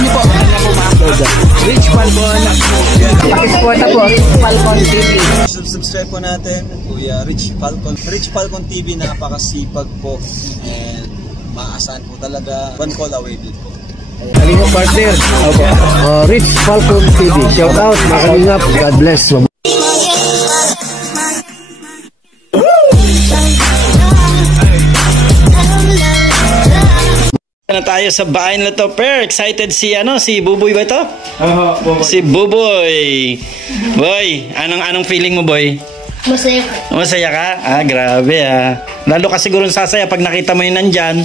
niyo po, wala na po ma-upload. Rich Falcon. Pakisuporta po, Rich Falcon TV. Subscribe po natin, Kuya Rich Falcon. Rich Falcon TV, napakasipag po. And maasahan po talaga. One call away din po. Kalingap partner. Okay. Rich Falcon TV. Shout out, mga kalingap. God bless. Na tayo sa bahay na to, Per. Excited si si Buboy ba ito? Buboy. Si Buboy. Boy, anong feeling mo, boy? Masaya. Masaya ka? Grabe Lalo ka siguro sasaya pag nakita mo yun nandyan.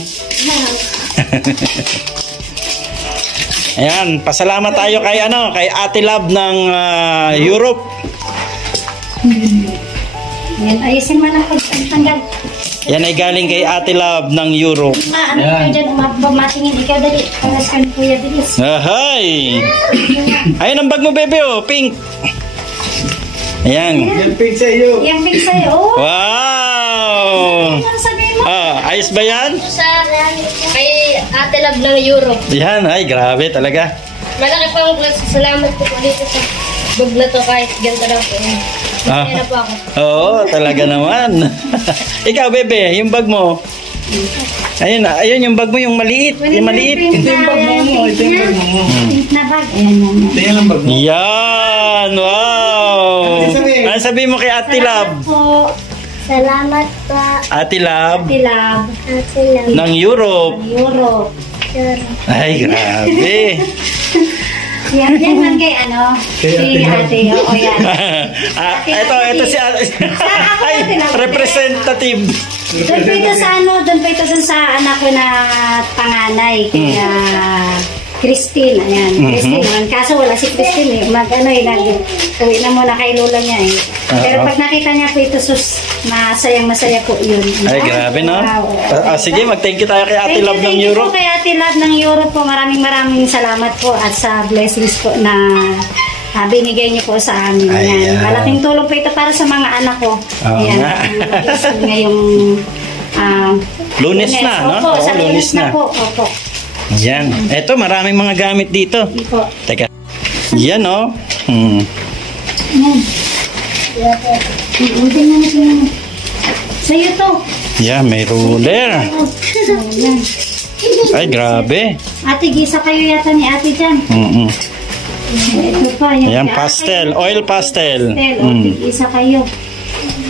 Ayan, pasalamat tayo kay kay Ate Love ng Europe. Yan, ayusin mo ng pagtanggal. Yan ay galing kay Ate Love ng Europe. Ano kayo dyan, bumatingin ikaw dali. Paras ka ni Kuya Bilis. Ahay! Ayun ang bag mo, bebe, pink. Ayan. Yan pink sa iyo. Yan pink sa'yo. Wow! Ano sabihin mo? Ayos ba yan? Kay Ate Love ng Europe. Yan, ay grabe talaga. Malaki pa ang salamat po dito sa bag na to kahit ganda lang po. Kaya na po ako. Oo, talaga naman. Ikaw, bebe, yung bag mo. Ayun yung bag mo, yung maliit. Yung maliit. Ito yung bag mo. Ito yung bag mo. Pink na bag. Ito yung bag mo. Yan, wow. Ano sabihin mo kay Ate Love? Salamat po. Ate Love. Ate Love. Ng Europe. Europe. Ay, grabe. Yan man kay si Ate. Oo, yan. Ito si Ate. Ay, representative. Doon po ito sa anak ko na panganay. Kaya Christine, ayan. Christine naman. Kaso wala si Christine uwi na muna kay lola niya Pero pag nakita niya po ito, masayang-masaya po yun. Ay, grabe, no? Sige, mag-thank you tayo kay Ate Love ng Europe. Thank you po kay Ate Love ng Europe po. Maraming salamat po at sa blessings po na binigay niyo po sa amin. Ayan. Malaking tulong po ito para sa mga anak ko. Ayan. Ngayong Lunes na, no? Opo, sa Lunes na po. Opo. Yan. Ito, maraming mga gamit dito. Teka. Yan, Sa'yo to. Yan, may ruler. Ay, grabe. Ate, gisa kayo yata ni ate dyan. Ito pa. Yan, pastel. Oil pastel. Gisa kayo.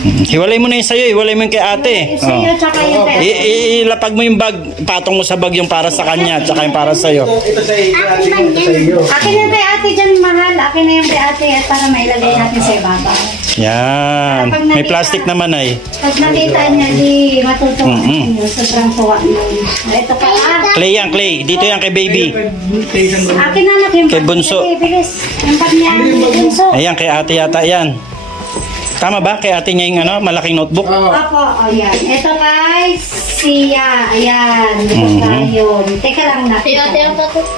Hiwalay mo na yung sa'yo, hiwalay mo yung kay ate. Sa'yo, tsaka yung kay ate. Ilapag mo yung bag, patong mo sa bag yung para sa kanya, tsaka yung para sa'yo. Ito sa iyo. Akin yung kay ate dyan, mahal. Akin na yung kay ate at para mailagay natin sa ibabaw. Yan. May plastic naman ay. Pag nakita niya, matutuwa niyo. Sobrang tuwa niyo. Ito ka, Clay yan, Clay. Dito yan kay baby. Akin na anak yung Kay Bunso. Bilis. Yung pag niya, Bunso. Ayan, kay ate yata yan. Tama ba? Kay ate niya yung malaking notebook? Opo, ayan. Ito kay Sia. Ayan. Ito tayo. Teka lang na.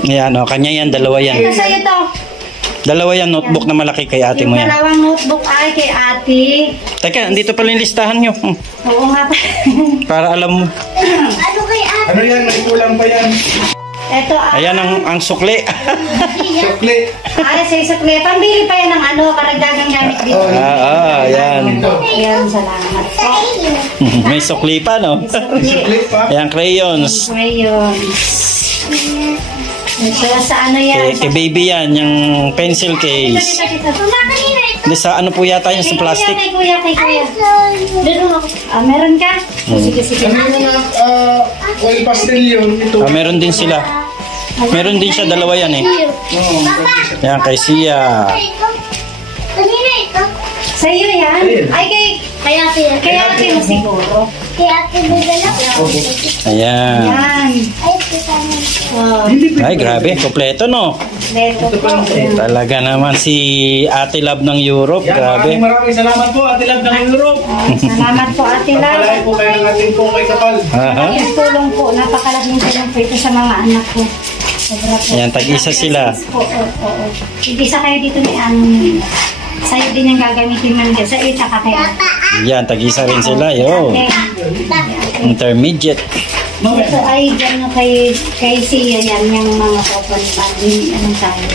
Ayan, kanya yan. Dalawa yan. Ito sa'yo to. Dalawa yan notebook na malaki kay ate mo yan. Yung dalawang notebook ay kay ate. Teka, andito pala yung listahan nyo. Oo nga pa. Para alam mo. Ano kay ate? Ano yan? May kulang pa yan. Ito Ayan ang sukli. Chocolate. ay, sa sukli. Pambili pa yan ng karagdagang gamit dito. Ayan. Ayan, salamat po. May sukli pa, no? Chocolate pa. Ayan, crayons. Crayons. So, sa yan? Kay baby yan, yung pencil case. Hindi sa ano po yata yung sa plastic. Kay kuya. Meron ka? Sige. Ano na oil pastel yun? Ito. Meron din sila. Meron din siya, dalawa yan Ayan, kay Sia. Sa'yo yan? Ay, kay ate mo siguro. Kay ate mo dala. Ayan. Ay, grabe. Kompleto, no? Talaga naman si Ate Love ng Europe. Grabe. Maraming salamat po, Ate Love ng Europe. Salamat po, Ate Love. Palagi po kayo ng ating po kay Kapal. Malaking tulong po. Napakalaking tulong po ito sa mga anak ko. Ayan, tag-isa sila. Tag-isa kayo dito ni sa'yo din yung gagamitin man dyan. Sa iyo, tsaka kayo. Yan, tag-isa rin sila. Yo. Intermediate. Ito ay dyan na kay Sia yan, yung mga coupon money, anong tayo.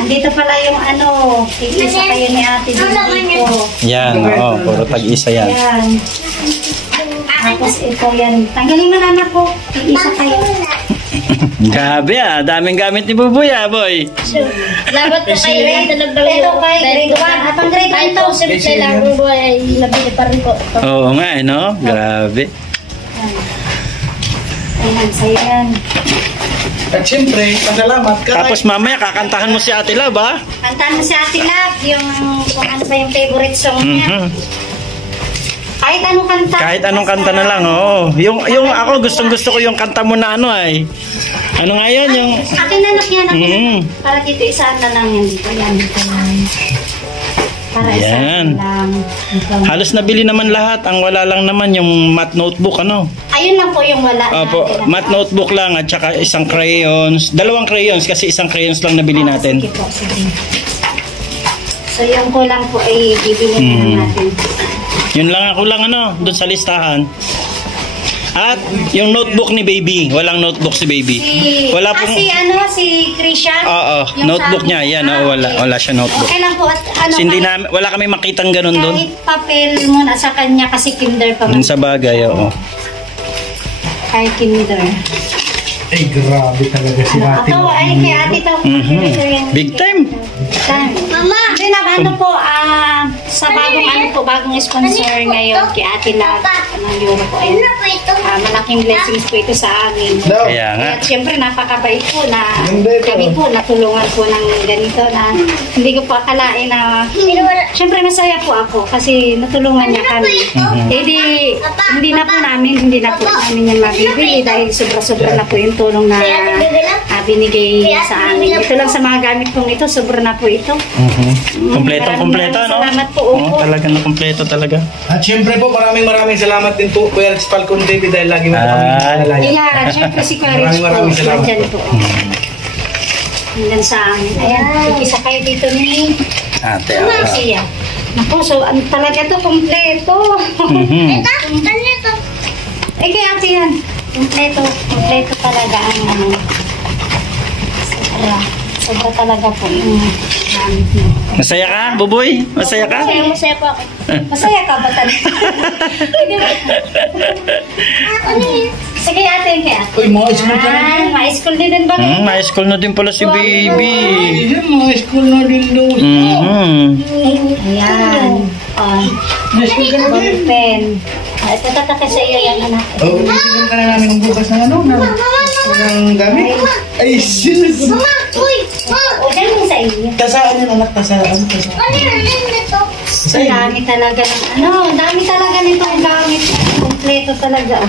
Andito pala yung ano, isa kayo ni ate dito. Yan, oo, puro tag-isa yan. Yan. Tapos ito yan. Tanggalin mo na anak ko, isa kayo. Grabe daming gamit ni Buboy boy. Dapat po kayo rin talagang Ito kay grade 1. At ang grade 1 ito. simple lang po ay nabili pa rin po. Oo nga no? Grabe. Ayan, sa'yo yan. At siyempre, pasalamat ka. Tapos mamaya kakantahan mo si Ate Love Kantahan mo si Ate Love, yung kung ano ba yung favorite song niya. Kahit anong kanta. Kahit anong kanta na lang, oo. Yung ako gustong-gusto ko yung kanta mo na ano ay. Ano nga yun? Yung... Akin na yan. Para dito, isaan na lang yan dito. Yan, dito lang. Para isaan lang. Dito. Halos nabili naman lahat. Ang wala lang naman yung math notebook, ano? Ayun lang po yung wala. Opo, math notebook lang at saka isang crayons. 2 crayons kasi isang crayons lang nabili natin. Sige po, sige. So yung kulang po ay bibili na natin. Yun lang ako lang ano, doon sa listahan. At yung notebook ni baby, walang notebook si baby. Wala pong si Christian? Oo, notebook niya, yan, wala siya notebook. Okay lang po at ano Hindi na wala kami makitang ganun doon. Kahit papel muna sa kanya kasi kinder pa man. Sa bagay, oo. Kahit kinder. Ay, grabe talaga si ate. Ako ay kay ate to. Big time. Mama, din ano po sa bagong sponsor ngayon kay Ate Love ng Euro po ayun. Malaking blessings po ito sa amin. Kaya nga. At syempre napakabait po na kami po natulungan po ng ganito na hindi ko po akalain na syempre masaya po ako kasi natulungan niya kami. Hindi na po namin yan mabibili dahil sobra-sobra na po yung tulong na binigay sa amin. Ito lang sa mga gamit kong ito, sobra na po ito. Kompleto, no? Salamat po. Talaga na kompleto talaga. At siyempre po, maraming salamat din po Kuya Rich Falcon TV dahil lagi mo kami nalalayan. Yeah, syempre si Kuya Rich po. Maraming salamat Nandyan po. Hanggang sa amin. Ayan, isa kayo dito ni Ate, Sia. Naku, so talaga to kompleto. Kay ate yan. Kompleto talaga ang ano. Sobra talaga po yung gamit mo. Masaya ka, Buboy? Masaya ka? Masaya po ako. Masaya ka ba talaga? Sige ate, kay ate. Uy, mga school ka na. May school din ba? May school na din pala si baby. Ay, mga school na din doon. Ayan. May school ka na din. Pen. Ito tataka sa iyo yan anak. Bibigyan ka na namin ng bukas ng ano, ng gamit. Ay, sis! O, dyan mo sa iyo. Tasaan yun, anak, tasaan. Dami talaga ng dami talaga nitong gamit. Kompleto talaga.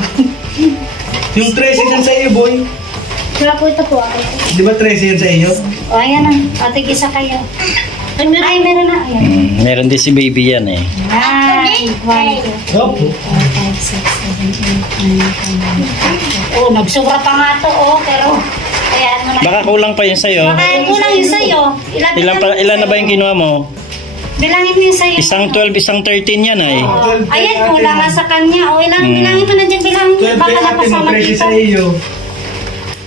Yung 13 yan sa iyo, boy. Wala po ito po ako. Di ba 13 yan sa iyo? O, ayan na. Atig isa kayo. Ay, meron na. Ayan. Meron din si baby yan eh. Ayan. 1, 2, 3, 4, 5, 6, 7, 8, 9, 10. Oh, nagsobra pa nga to. Pero, ayan mo na. Baka kulang pa yun sa'yo. Baka kulang yun sa'yo. Ilan na ba yung kinuha mo? Bilangin mo yun sa'yo. Isang 12, isang 13 yan ay. Ayan, kulang nga sa kanya. O, bilangin mo na dyan. Bilangin mo. 12 Baka kay ate, napasama mag 13 dito. sa iyo.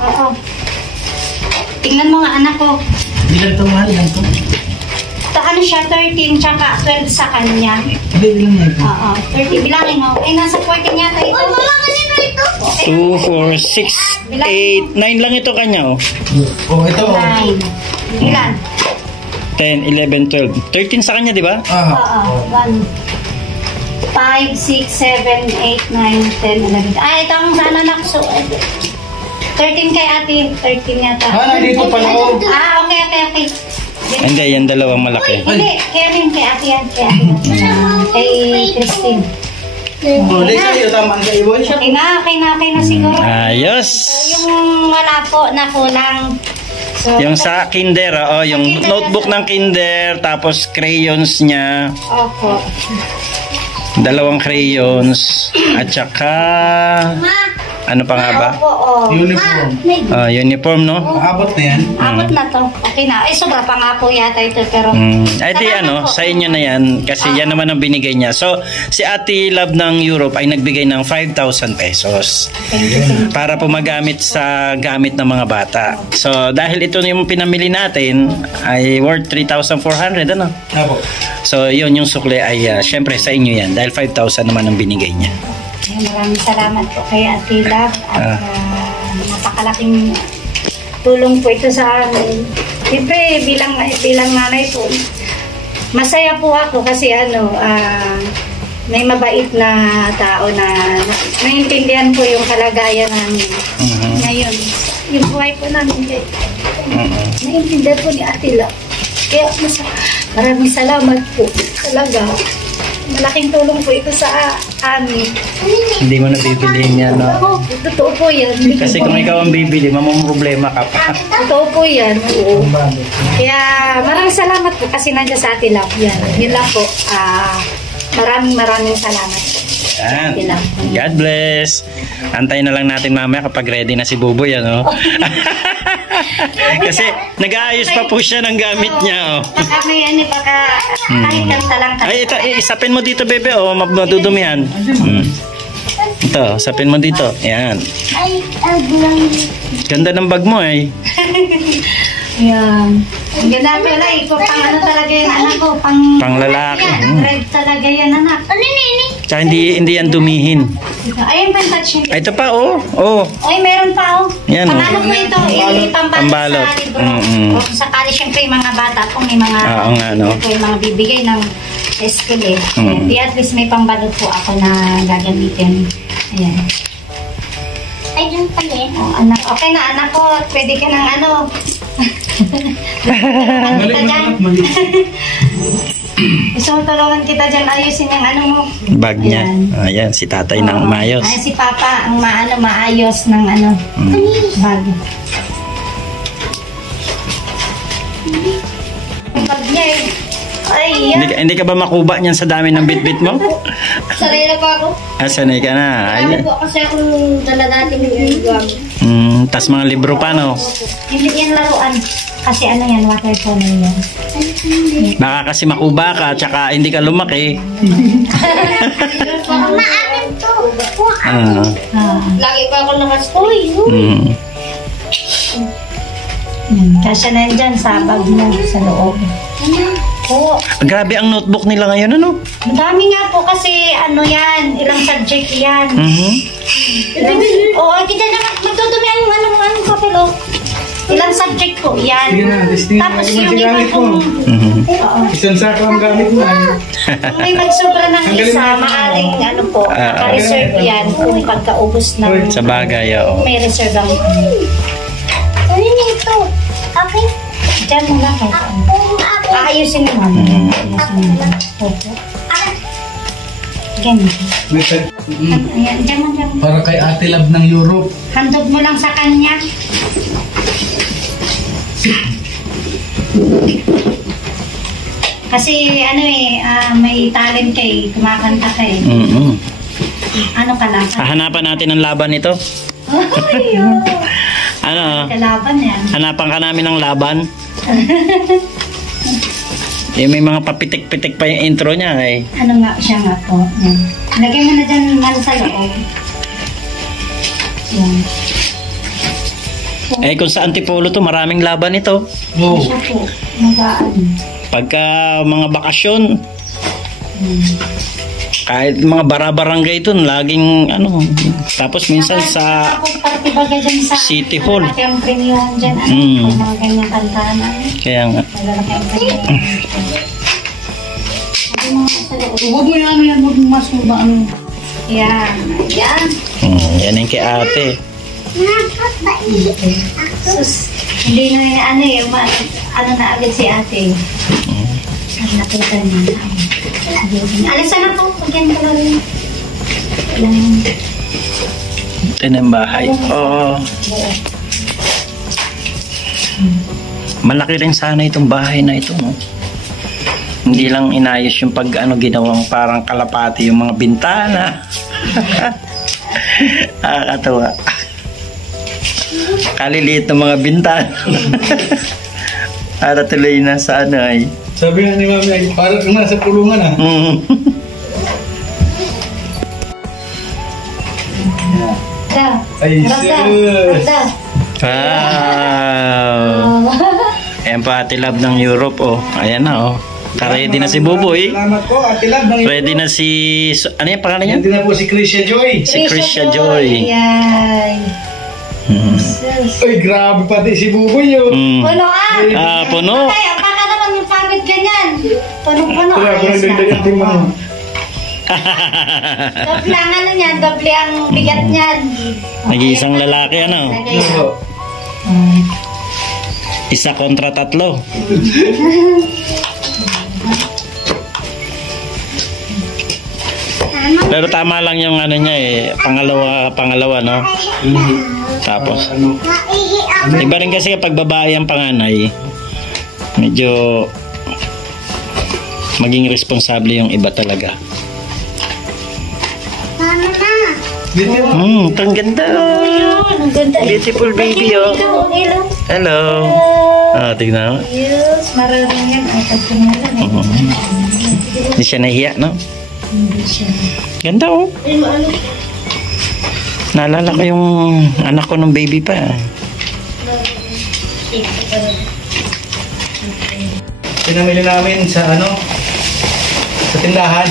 Oo. Tingnan mo nga anak ko. Bilang ito, mahal lang ito. Ano siya, 13 tsaka 12 sa kanya. Hindi, bilang na ito. Oo, 30. Bilangin mo. Ay, nasa 14 yata ito. 2, 4, 6, 8, 9 lang ito kanya oh. Oh, ito. 9. Ilan? 10, 11, 12. 13 sa kanya, di ba? Oo, 1, 5, 6, 7, 8, 9, 10, 11. Ito ang sana nakso. 13 kay ate. 13 yata. Nandito pala oh. Okay. Hindi, yan dalawang malaki. Hindi, kaya rin kay ate yan. Kay Christine. Hindi sa'yo, tama sa iyo, boy. Okay na siguro. Ayos! Yung wala po na kulang. So, Yung sa kinder, yung notebook ng kinder, tapos crayons niya, Opo. 2 crayons, at saka Ano pa nga ba? Oo. Uniform. Uniform, no? Abot na yan. Abot na to. Okay na. Ay, sobra pa nga po yata ito. Pero, Ay di salamat po. sa inyo na yan kasi yan naman ang binigay niya. So, si Ate Love ng Europe ay nagbigay ng 5,000 pesos para po magamit sa gamit ng mga bata. So, dahil ito yung pinamili natin ay worth 3,400, ano? Apo. So, yun yung sukli ay syempre sa inyo yan dahil 5,000 naman ang binigay niya. Ay, maraming salamat po kay Ate Love at napakalaking tulong po ito sa amin. Siyempre, bilang nanay po, masaya po ako kasi may mabait na tao na naiintindihan po yung kalagayan namin. Ngayon, yung buhay po namin, naiintindihan po ni Ate Love. Kaya maraming salamat po. Talaga, malaking tulong po ito sa amin. Hindi mo na bibilihin yan, no? Oo, totoo po yan. Kasi kung ikaw ang bibili, mamumroblema ka pa. Totoo po yan. Oo. Kaya maraming salamat po kasi nandiyan sa Ate Love yan. Yun lang po. Maraming salamat po. Yan. God bless. Antayin na lang natin mamaya kapag ready na si Buboy, ano? Kasi nag-aayos pa po siya ng gamit niya, oh. Baka may baka kahit kanta lang. Ay, ito, isapin mo dito, bebe, oh, madudumihan. Ito, sapin mo dito. Yan. Ganda ng bag mo, eh. Yan. Ang ganda pala eh. Kung pang ano talaga yan, anak ko. Pang lalaki. Red talaga yan, anak. Ano nini? Tsaka hindi yan dumihin. Ayun, pang-touch yun. Ay, ito pa, oh. Oh. Ay, meron pa, oh. Yan, oh. Pang-ano po ito, Pambalot. sa libro. O, sakali, syempre, yung mga bata po, may mga, Oo nga, no? ito, yung mga bibigay ng school eh. Di at least may pambalot po ako na gagamitin. Ayan. Ay, dyan pala eh. Oh, anak. Okay na, anak ko. Pwede ka ng ano. Mali. Gusto mo tulungan kita dyan, ayusin yung ano mo. Bag niya. Ayan, si tatay ng umayos. Ay, si papa ang maayos ng ano, bag. Ang bag niya eh. Ay, yan. Hindi ka ba makuba niyan sa dami ng bitbit mo? Sanay na po ako. Sanay ka na. Marami po kasi akong dala natin yung gamit. Tas mga libro pa, no? Hindi yan laruan. Kasi ano yan, water polo yan. Baka kasi makuba ka, tsaka hindi ka lumaki. Maamin to. Lagi pa ako nakastoy. Kasi na dyan sa bag mo, sa loob. Oo. Grabe ang notebook nila ngayon, ano? Ang dami nga po kasi ano yan, ilang subject yan. Oo, kita na magdudumi ang ano papel, oh. Ilang subject po yan. Sige na, testing na. Tapos Ano yung yung iba gamit mo? pong, oo. Isang sako ang gamit mo. Kung may magsobra ng isa, maaring ano po, naka-reserve yan kung pagkaubos ng Sa bagay, oo. may reserve ang Ano nito? Okay. dyan mo lang kahit ano. Aayusin mo mama. Aayusin mo. Opo. Ganyan. Ayan, dyan mo, dyan mo. Para kay Ate Love ng Europe. Handog mo lang sa kanya. Kasi ano may talent ka eh, kumakanta ka eh. Ano ka lang? Hahanapan natin ang laban nito. Ay, Ano? kalaban yan. Hanapan ka namin ng laban. May mga papitik-pitik pa yung intro niya, eh. Ano nga siya nga po. Yan. Lagay mo na dyan man sa loob. Yan. Eh, kung sa Antipolo to, maraming laban ito. Oh. Siya po. Magaan. Pagka mga bakasyon, kahit mga barabarangay ito, laging ano. Tapos minsan sa Ako party baga dyan sa City Hall. Malalaki ang premium dyan. Kung mga ganyang kantahan na. kaya nga. Malalaki ang premium. Sabi mo nga sa loob. Huwag mo yan, huwag mo masuba. Yan. Yan. Yan yung kay ate. Sus. Hindi na ano na agad si ate. Ang nakita niya. Alisan na po. Pagyan ko lang. Ito na yung bahay. Oh. Malaki rin sana itong bahay na ito, no? Hindi lang inayos yung pag ginawang parang kalapati yung mga bintana. Nakakatawa. Kaliliit ng mga bintana. Para tuloy na sa ano ay. Sabi nga ni Mami, ay parang nasa pulungan ah. Ay, sus. Wow. Ayan pa Ate Love ng Europe oh. Ayan na oh. Ready na si Buboy. Salamat po, Ate Love ng Ready na si... Ano yung pangalan niya? Ready na po si Krisha Joy. Si Krisha Joy. Yan. Ay, grabe pati si Buboy yun. Puno ah. Puno. Ay, baka naman yung pamit ganyan. Puno-puno. Ayos na. Doble ang ano niyan, doble ang bigat niyan. Nag-iisang lalaki ano? Isa kontra tatlo. Pero tama lang yung ano niya eh. Pangalawa no? Tapos iba rin kasi kapag babae ang panganay, medyo maging responsable yung iba talaga. Ang ganda. Ang ganda. Beautiful baby oh. Hello. Tignan mo. Yes, maraming yan. Ay, pagpunala. Hindi siya nahiya, no? Hindi siya. Ganda oh. Naalala ko yung anak ko nung baby pa. Pinamili namin sa ano, sa tindahan.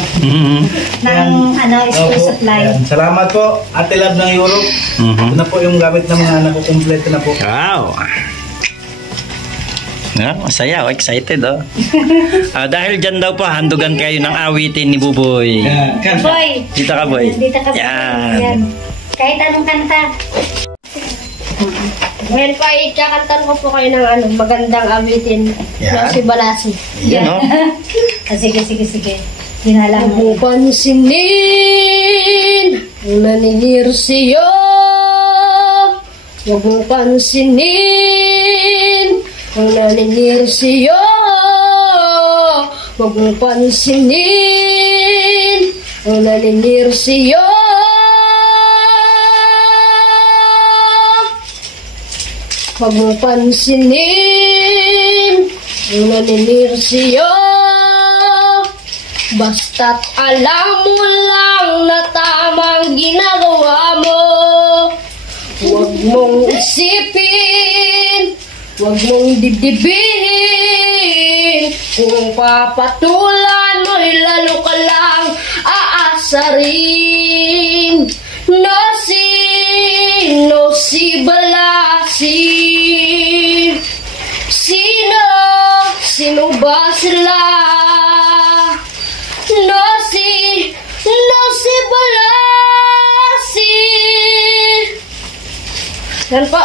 Ng school Opo. supply. Ayan. Salamat po, Ate Love ng Europe. Ito na po yung gamit ng mga anak ko, kompleto na po. Wow. Masaya, excited oh. Dahil dyan daw po, handugan kayo ng awitin ni Buboy. Boy. Dito ka, boy. Dito ka. Yan. Yan. Kahit anong kanta. Ngayon po ay kakantan ko po kayo ng magandang awitin Yan. ng si Balasi. Yan oh. Sige. Ginalang Huwag mo pansinin ang naninirsyo. Huwag mo pansinin ang naninirsyo. Huwag mo pansinin ang naninirsyo. Huwag mo pansinin ang naninirsyo. Basta't alam mo lang na tamang ginagawa mo. Huwag mong isipin, huwag mong dibdibin. Kung papatulan mo'y lalo ka lang aasarin. No si Balasi. Sino ba sila? No si Balasi. Yan po.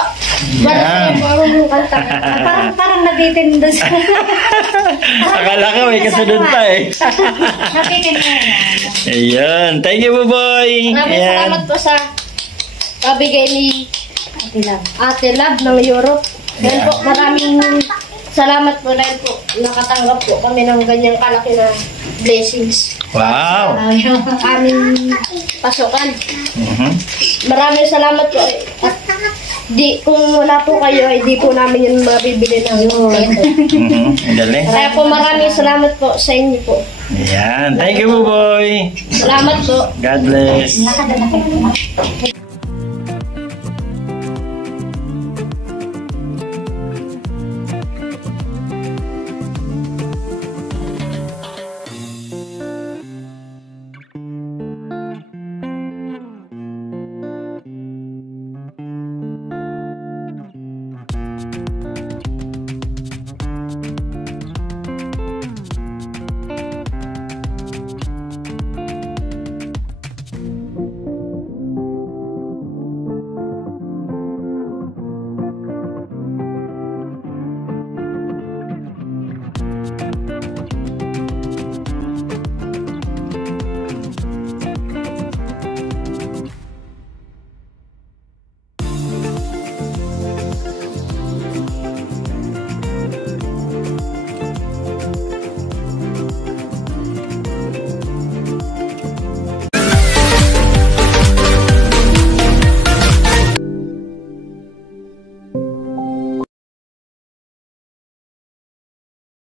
Parang kanta. Parang nabitin doon sa... Akala ko may kasunod pa eh. Nabitin ko. Ayun. Thank you, Buboy. Maraming salamat po sa pabigay ni Ate Love ng Europe. Yan po, maraming salamat po dahil po nakatanggap po kami ng ganyang kalaki na blessings. Wow. Aming pasukan. Maraming salamat po. At kung wala po kayo, ay di po namin yun mabibili ng kompleto. Galing. Kaya po maraming salamat po sa inyo po. Ayan. Thank you, Buboy. Salamat po. God bless.